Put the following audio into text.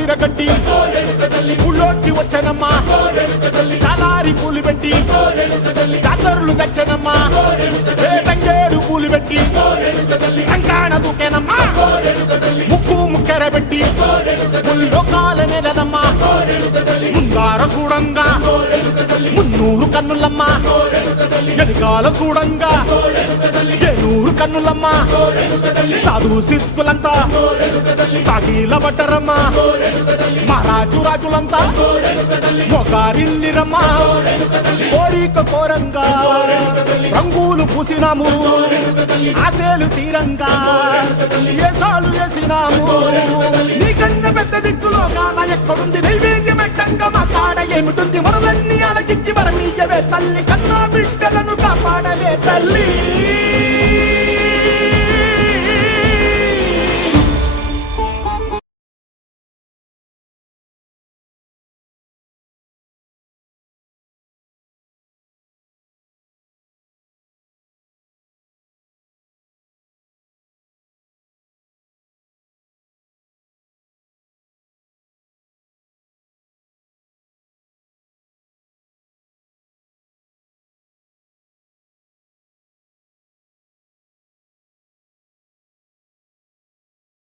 విరగట్టి ఊళ్ళోకి వచ్చనమ్మా చాలారి పూలు పెట్టి జాతరులు తెచ్చనమ్మా తంగేడు పూలు పెట్టి రంగాణ దూకేనమ్మా ముక్కు ముక్కెర పెట్టి ముల్లోకాల నెలనమ్మా ముందార చూడంగా మున్నూరు కన్నులమ్మా ఎనకాల చూడంగా ఏనూరు కన్నులమ్మా సాధు సిద్ధులంతా సాగిల పట్టరమ్మా మహారాజు రాజులంతా మొగారిల్లిరమ్మా కోరిక కోరంగా రంగులు పూసినాము ఆశలు తీరంగా ఏసాలు వేసినాము నీకన్నా పెద్ద దిక్కులో కాన ఎక్కడుంది నైవేద్యం ఎట్టంగా మా కాడ ఏమిటుంది మనలన్నీ అలకించి మరమీయవే తల్లి